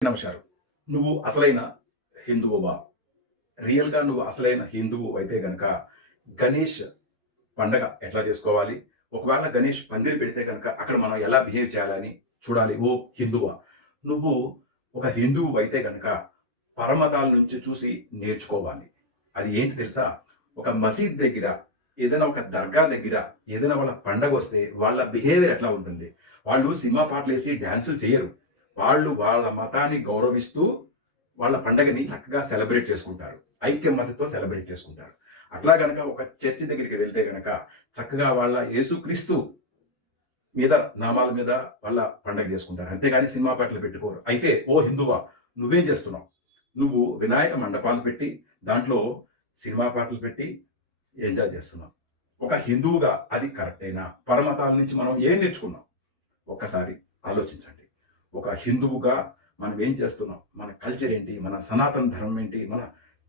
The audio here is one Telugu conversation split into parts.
నమస్కారం. నువ్వు అసలైన హిందువువా? రియల్‌గా నువ్వు అసలైన హిందువు అయితే గనక గణేష్ పండగ ఎట్లా చేసుకోవాలి? ఒకవేళ గణేష్ పందిరి పెడితే గనక అక్కడ మనం ఎలా బిహేవ్ చేయాలని చూడాలి. ఓ హిందువా! నువ్వు ఒక హిందువు అయితే గనక పరమతాల నుంచి చూసి నేర్చుకోవాలి. అది ఏంటి తెలుసా? ఒక మసీద్ దగ్గర, ఏదైనా ఒక దర్గా దగ్గర, ఏదైనా వాళ్ళ పండగొస్తే వాళ్ళ బిహేవియర్ ఎట్లా ఉంటుంది? వాళ్ళు సినిమా పాటలేసి డాన్సులు చేయరు. వాళ్ళు వాళ్ళ మతాన్ని గౌరవిస్తూ వాళ్ళ పండగని చక్కగా సెలబ్రేట్ చేసుకుంటారు. ఐక్యమత్యతో సెలబ్రేట్ చేసుకుంటారు. అట్లా గనక ఒక చర్చి దగ్గరికి వెళ్తే గనక చక్కగా వాళ్ళ యేసుక్రీస్తు మీద నామాల మీద వాళ్ళ పండగ చేసుకుంటారు. అంతేగాని సినిమా పాటలు పెట్టుకోరు. అయితే ఓ హిందువా, నువ్వేం చేస్తున్నావు? నువ్వు వినాయక మండపాలు పెట్టి, దాంట్లో సినిమా పాటలు పెట్టి ఎంజాయ్ చేస్తున్నావు. ఒక హిందువుగా అది కరెక్టేనా? పరమతాల నుంచి మనం ఏం నేర్చుకున్నాం? ఒక్కసారి ఆలోచించండి. ఒక హిందువుగా మనం ఏం చేస్తున్నాం? మన కల్చర్ ఏంటి? మన సనాతన ధర్మం ఏంటి? మన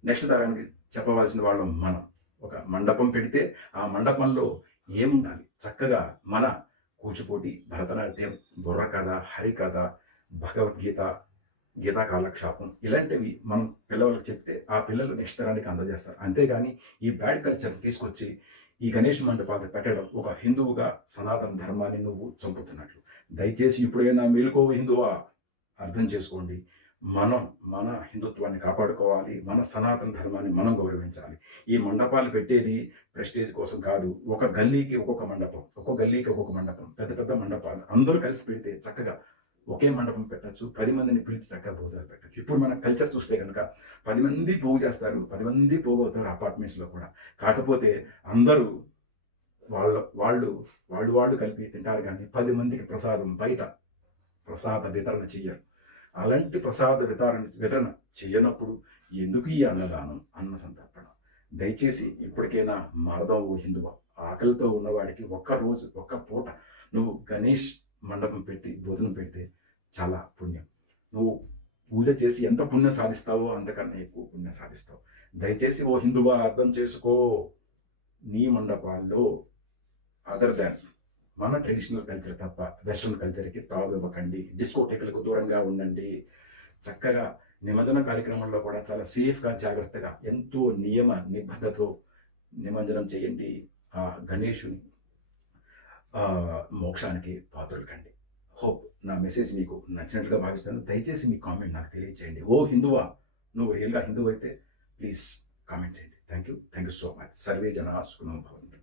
నెక్స్ట్ తరానికి చెప్పవలసిన వాళ్ళం మనం. ఒక మండపం పెడితే ఆ మండపంలో ఏముండాలి? చక్కగా మన కూచిపూడి, భరతనాట్యం, బుర్రకథ, హరికథ, భగవద్గీత, గీతా కాలక్షేపం ఇలాంటివి మనం పిల్లలకు చెప్తే ఆ పిల్లలు నెక్స్ట్ తరానికి అందజేస్తారు. అంతేగాని ఈ బ్యాడ్ కల్చర్ తీసుకొచ్చి ఈ గణేష్ మండపాలు పెట్టడం ఒక హిందువుగా సనాతన ధర్మాన్ని నువ్వు చంపుతున్నట్లు. దయచేసి ఇప్పుడైనా మేలుకోవు హిందువా, అర్థం చేసుకోండి. మనం మన హిందుత్వాన్ని కాపాడుకోవాలి. మన సనాతన ధర్మాన్ని మనం గౌరవించాలి. ఈ మండపాలు పెట్టేది ప్రెస్టేజ్ కోసం కాదు. ఒక గల్లీకి ఒక్కొక్క మండపం, ఒక్కొక్క గల్లీకి ఒక్కొక్క మండపం, పెద్ద పెద్ద మండపాలు అందరూ కలిసి పెడితే చక్కగా ఒకే మండపం పెట్టొచ్చు. 10 మందిని పిలిచి చక్కగా భోజనాలు పెట్టొచ్చు. ఇప్పుడు మన కల్చర్ చూస్తే కనుక 10 మంది పోగు చేస్తారు. 10 మంది పోగవుతారు అపార్ట్మెంట్స్‌లో కూడా. కాకపోతే అందరూ వాళ్ళ వాళ్ళు వాళ్ళు కలిపి తింటారు గానీ 10 మందికి ప్రసాదం బయట ప్రసాద వితరణ చెయ్యరు. అలాంటి ప్రసాద వితరణ చెయ్యనప్పుడు ఎందుకు ఈ అన్నదానం, అన్న సంతర్పణ? దయచేసి ఇప్పటికైనా మారదాం ఓ హిందువా. ఆకలితో ఉన్నవాడికి ఒక్క రోజు, ఒక్క పూట నువ్వు గణేష్ మండపం పెట్టి భోజనం పెడితే చాలా పుణ్యం. నువ్వు పూజ చేసి ఎంత పుణ్యం సాధిస్తావో అంతకన్నా ఎక్కువ పుణ్యం సాధిస్తావు. దయచేసి ఓ హిందువా అర్థం చేసుకో. నీ మండపాల్లో అదర్ దాన్ మన ట్రెడిషనల్ కల్చర్ తప్ప వెస్ట్రన్ కల్చర్‌కి తావివ్వకండి. డిస్కోటేకులకు దూరంగా ఉండండి. చక్కగా నిమజ్జన కార్యక్రమంలో కూడా చాలా సేఫ్‌గా, జాగ్రత్తగా, ఎంతో నియమ నిబద్ధతతో నిమజ్జనం చేయండి. ఆ గణేషుని మోక్షానికి పాత్రులు కండి. హోప్ నా మెసేజ్ మీకు నచ్చినట్లుగా భావిస్తాను. దయచేసి మీ కామెంట్ నాకు తెలియజేయండి. ఓ హిందువా, నువ్వు రియల్‌గా హిందువైతే ప్లీజ్ కామెంట్ చేయండి. Thank you so much. Survey జనా సుఖినో భవంతు.